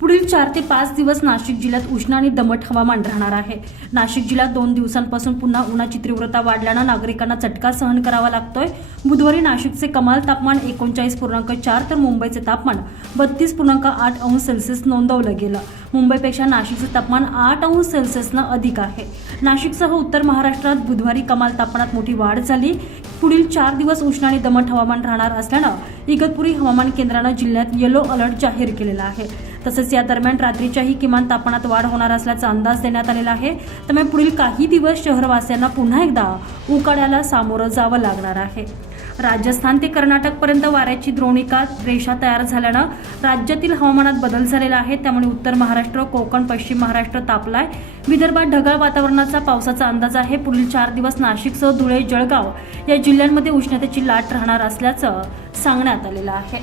पुढील चार ते पाच दिवस नाशिक जिल्ह्यात उष्ण आणि दमट हवामान राहणार आहे. नाशिक जिल्ह्यात दोन दिवसांपासून पुन्हा उन्हाची तीव्रता वाढल्यानं नागरिकांना चटका सहन करावा लागतोय. बुधवारी नाशिकचे कमाल तापमान एकोणचाळीस पूर्णांक चार तर मुंबईचे तापमान बत्तीस पूर्णांक आठ अंश सेल्सिअस नोंदवलं गेलं. मुंबईपेक्षा नाशिकचं तापमान आठ अंश सेल्सिअसनं अधिक आहे. नाशिकसह उत्तर महाराष्ट्रात बुधवारी कमाल तापमानात मोठी वाढ झाली. पुढील चार दिवस उष्ण आणि दमट हवामान राहणार असल्यानं इगतपुरी हवामान केंद्रानं जिल्ह्यात येलो अलर्ट जाहीर केलेला आहे. तसंच या दरम्यान रात्रीच्याही किमान तापमानात वाढ होणार असल्याचा अंदाज देण्यात आलेला आहे. त्यामुळे पुढील काही दिवस शहरवासियांना पुन्हा एकदा उकाड्याला सामोरं जावं लागणार आहे. राजस्थान ते कर्नाटकपर्यंत वाऱ्याची द्रोणिका रेषा तयार झाल्यानं राज्यातील हवामानात बदल झालेला आहे. त्यामुळे उत्तर महाराष्ट्र कोकण पश्चिम महाराष्ट्र तापलाय. विदर्भात ढगाळ वातावरणाचा पावसाचा अंदाज आहे. पुढील चार दिवस नाशिकसह धुळे जळगाव या जिल्ह्यांमध्ये उष्णतेची लाट राहणार असल्याचं सांगण्यात आलेलं आहे.